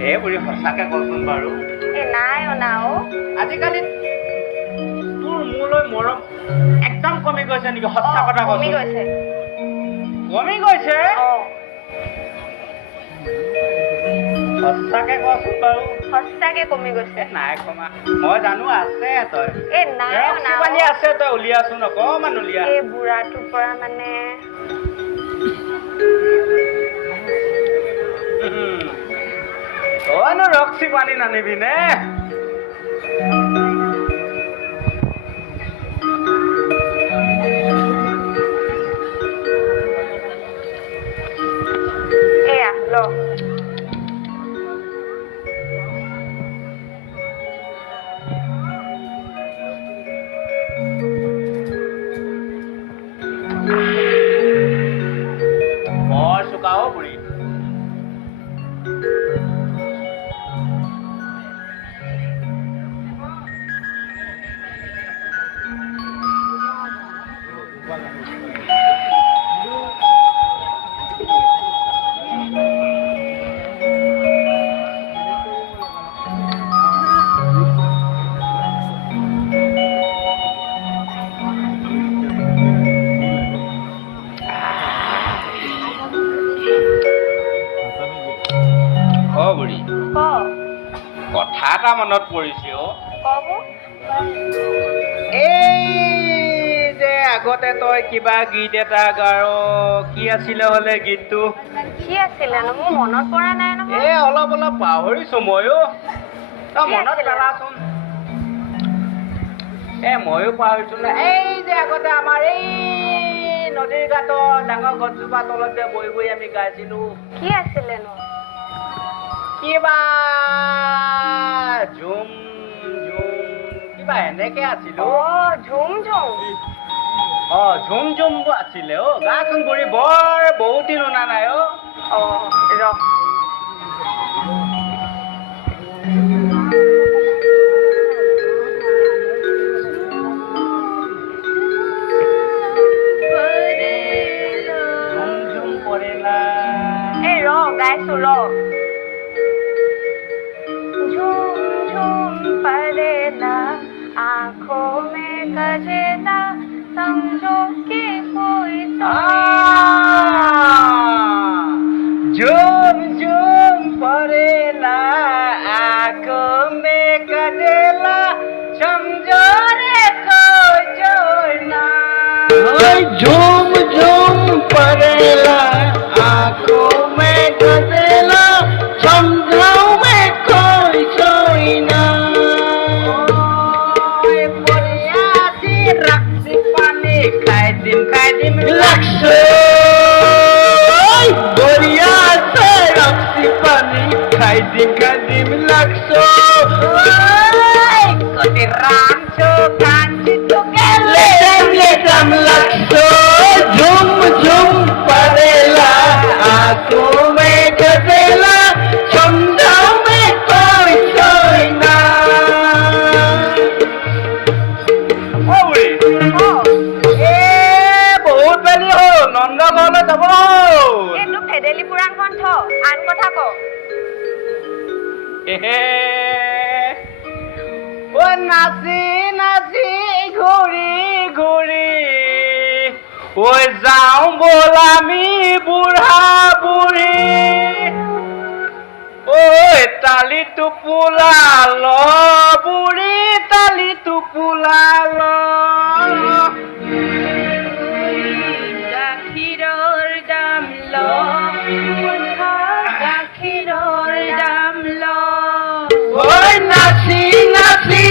এ বুঢ়ী সঁচাকে কচোন বাৰু নাই অনাও আজিকালি তোৰ মোলৈ মৰম একদম কমি গৈছে নেকি সঁচা কথা কচোন কমি গৈছে সঁচাকে কচোন বাৰু সঁচাকে কমি গৈছে নাই কমা মই জানো আছে তই নাই পানী আছে তই উলিয়াচোন অকমান উলিয়া এই বুঢ়াটোৰ পৰা মানে তইনো ৰক্সি পানী নানিবি নে এয়া ল বৰ চোকাও বুঢ়ী বুঢ়ী কথা এটা মনত পৰিছে এই যে আগতে তই কিবা গীত এটা গাৱ কি আছিলে হলে গীতটো কি আছিলে মোৰ মনত পৰা নাই নহয় এ অলপ অলপ পাহৰিছো ময়ো তই মনত পেলাচোন এ ময়ো পাহৰিছো না এই যে আগতে আমাৰ এই নদীৰ ঘাটৰ ডাঙৰ গছজোপা তলত যে বহি বহি আমি গাইছিলো কি আছিলে কিবা ঝুম ঝুম কিবা এনেকে আছিল ঝুম ঝুম ঝুম ঝুম আছিলে গাচোন বুঢ়ী বৰ বহুত দিন শুনা নাই ৰ गाइसो रो झूम झूम परेला आँखों में गजेला समझो कि कोई झूम झूम परेला आँखों में गजेला समझो रे कोई ना झूम झूम परेला आँखों में गजेला समझो में कोई ना परियासी रक्सी पानी खाए दिन लक्ष्य परियासी रक्सी पानी खाए दिन लक्ष्य कोटी रांचो कांची तो लेटम लक्ष्य झुम झुम परेला आँखों में गजेला समझो में कोई ना বহুত বেলি হ'ল নন্দ ঘৰলৈ যাব এইটো ফেডেলি পুৰাণখন থ আন কথা ক নাচি নাচি ঘূৰি ঘূৰি যাওঁ বল আমি বুঢ়া বুঢ়ী তালি টোপোলা ল বুঢ়ী তালি টোপোলা ল গাখীৰৰ দাম ল গাখীৰৰ দাম ল নাচি নাচি